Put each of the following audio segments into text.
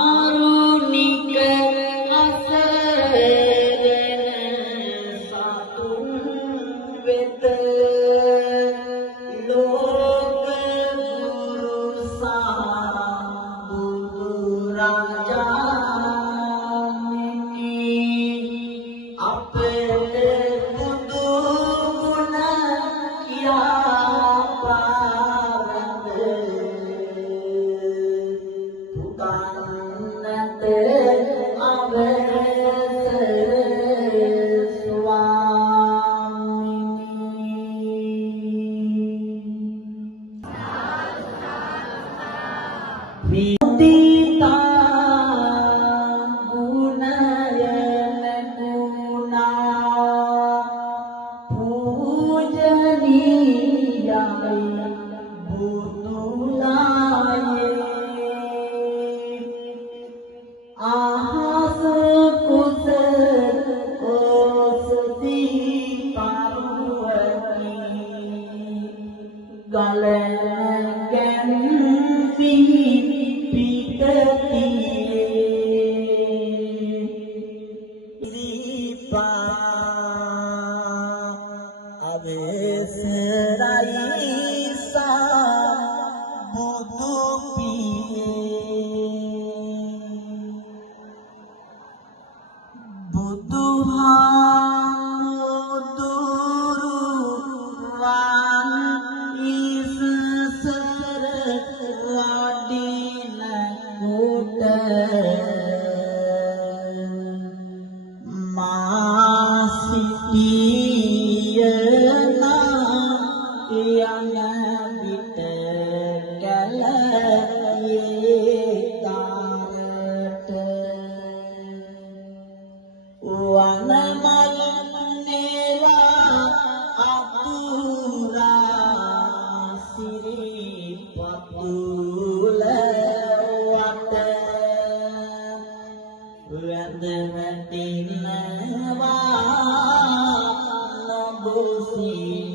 කාරුණික අසරණ සතුන් වෙත ලෝක ගුරු සාබුදු රාජාණනි අපට බුදු ගුණ කියා පාරද පුතන්නත අවසර ස්වාමිනී විදිතා ගුණයන ගුණා පූජනීයයි බුදුලායේ ආහස කුස ඕසති පරුවති ගලන ගැන්වි පිටතියේ දීපා අවසරයි බුදු පියේ බුදුහාමුදුරුවන් ඉස්සර රඩින කොට මා සිටියනා යන විට කැලයේ දාරට වනමල නේවා අපුරා සිරිපතුල වත වැඳ වැටිනවා නොබුසින්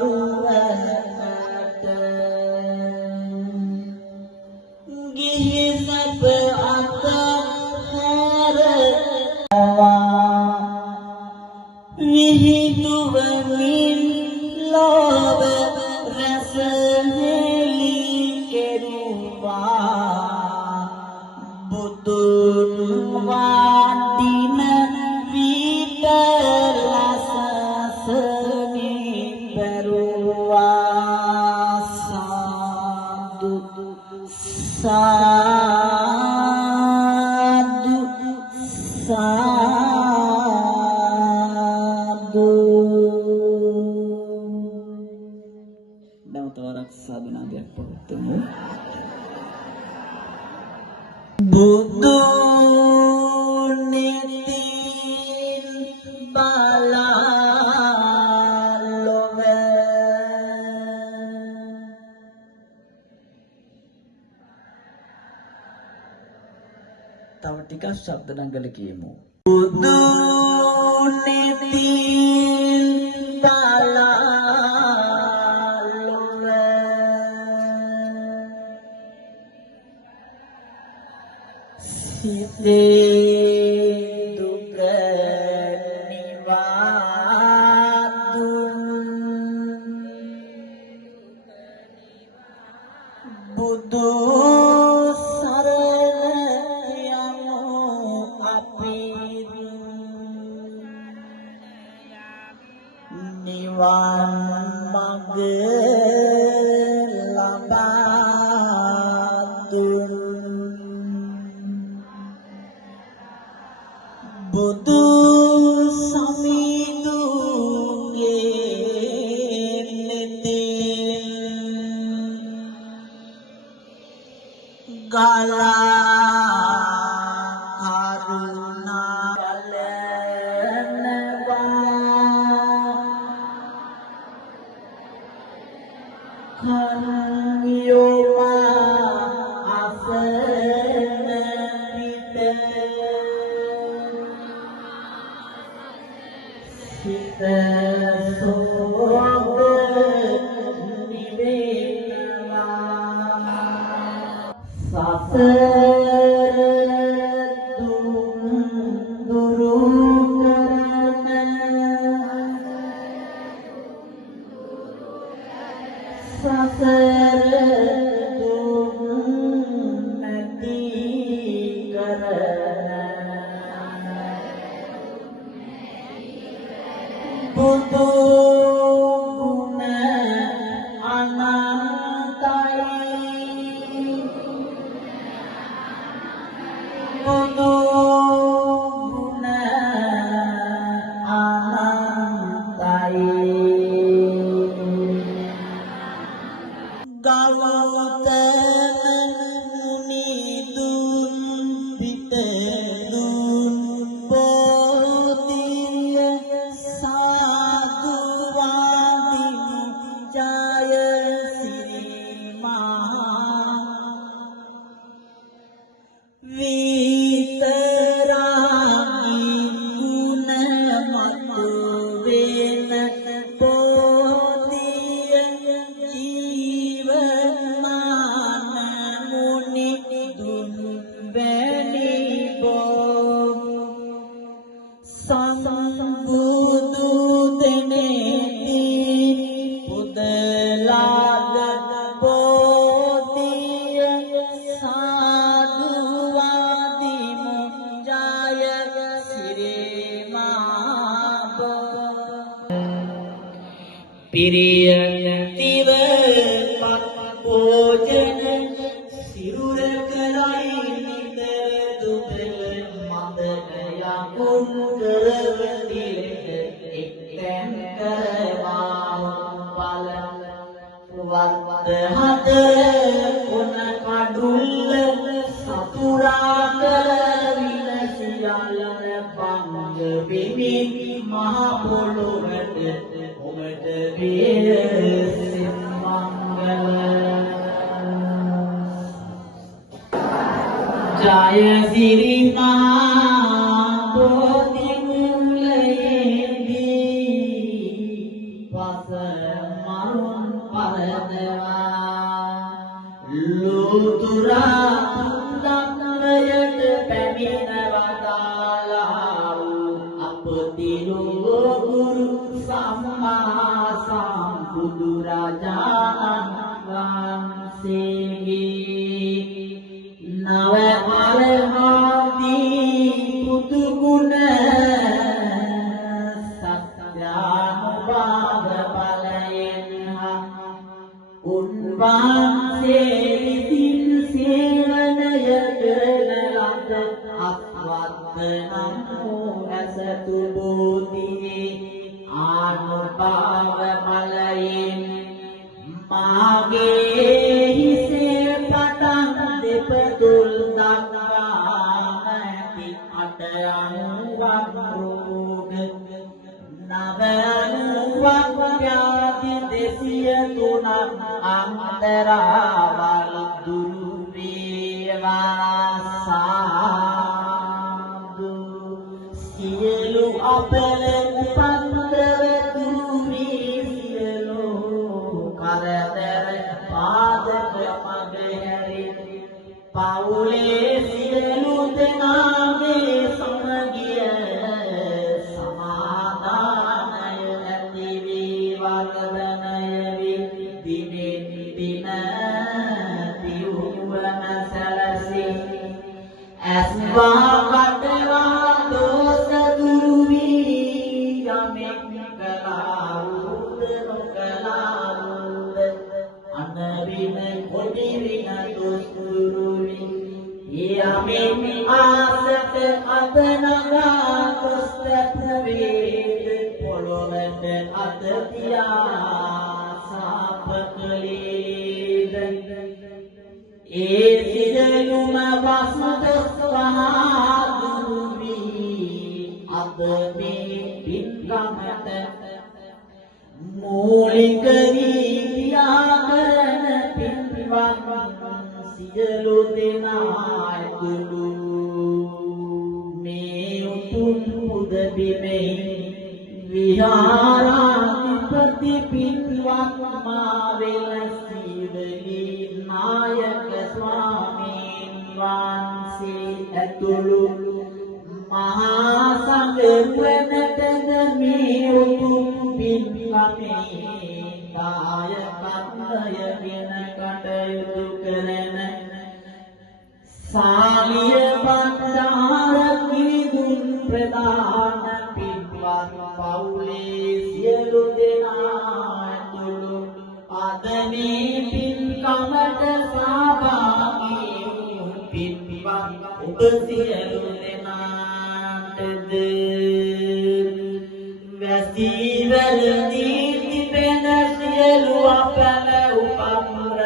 වරුවනට ගිහි සැප අතහැර විහිදුවමින් ලොව රැස හෙළි කෙරුවා බුදුන් වඩින විට ලසසනි පෙරුවා සාදු සාදු සාදු නැවතවරක් සාදු නාදයක් පවත්වමු බුදු නිතින් බලාලොව තව ටිකක් ශබ්ද නංගල කියමු බුදු නිතින් බලාලොව සිතේ දුක නිවාදුන් බුදු සරණ යමු අපි නිවන් මඟ ලබා දුන් බුදු සමිඳුගේ නෙතින් ගලා කරුණා ගලනවා කන්යෝමා අසන පිට සිත සෝග නිවේනවා සසර දුරු කරන සසර නැති කරන බුදු ගුණ අනන්තයි බුදු ගුණ අනන්තයි ගෞතම මුනිදුන් පිටදුන් බෝධිය සාදුවාදිමු ජය සිරිමා විතරාගි ගුණ මතු වෙන බෝධිය ජීවමාන මුනි දුන් වැනි බෝ සම්බුදු දෙනෙති පුදලාද බෝධිය සාදුවාදිමු ජය සිරිමා පිරිය තිව පත් භෝජන සිරුර කරයි නිතර දුබල මදකය කුංගරවතිලට එක්තැන් කරවා බල වත්ත හතර කොන කඩුල්ල සතුරා කරවින සියල්ල බංග වෙමින් මහ පොළොවට ඔබට වේය සිම්මංගල ජය සිරිමා බෝධි මූලයේදී වස මරුන් පරදවා ලුතුරා දක්වයට පැමිණ වදාලා අපතිරු ගුරු සම්මා සම්බුදු රජාණන් වහන්සේගේ නව අරහදී පුතු ගුණ සත්‍යානුභාව බලයෙන් උන්වහන්සේ විසින් සේවනය කරන ලද අත්වත් නම් වූ ඇසතු බෝධියේ ආනුභාව බලයෙන් මාගේ හිසේ පටන් දෙපතුල් දක්වා ඇති අට අනුවක් රෝග නව අනුවක් ව්‍යාධි 203ක් අන්තරාවල් දුරු වේවා සාදු සියලු අපල උපන්දර දුරු වී සියලු කරදර පාදක මග හැරි පවුලේ සියලු දෙනාගේ සමගිය සමාදානය ඇති වී වර්ධනය වී දිනෙන් දින දියුණුවම සැලසී ඇස්වා කටවා දෝෂ දුරු වී යමෙක් කළා වූද නොකළා වූද අනවින කොටි වින දොස් දුරු වී යමෙක් ආසට අතනගා දොස් පැත්වේද පොළොවට අත තියා සාප කළේද ඒ සියලුම වස්තුස් වහා දුරු වී අද මේ පින්කමට මූලික වී ක්‍රියා කරන පින්වත් සියලු දෙනා ඇතුළු මේ උතුම් පුද බිමේ විහාරාධිපති පින්වත් මා වෙලසීවලී නායක ස්වාමී ඇතුළු මහා සංඝරත්නයටද මේ උතුම් පින්කමේ දායකත්වයගෙන කටයුතු කරන සාලිය බණ්ඩාර කිරිඳුන් ප්‍රධාන පින්වත් පවුලේ සියලු දෙනා ඇතුළු අද මේ පින්කමට සහභාගී වූ පින්වත් ඔබ සියලු දෙනාටද වැසීවලදී තිබෙන සියලු අපල උපම්රව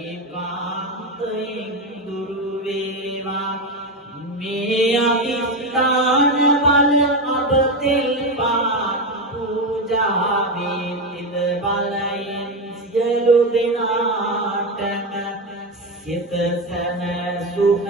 ඒකාන්තයෙන් දුරු වේවා මේ අදිස්ථාන බල අප තෙල් පාන් පූජාවේ තිද බලයෙන් සියලු දෙනාටම සිත සැනසුම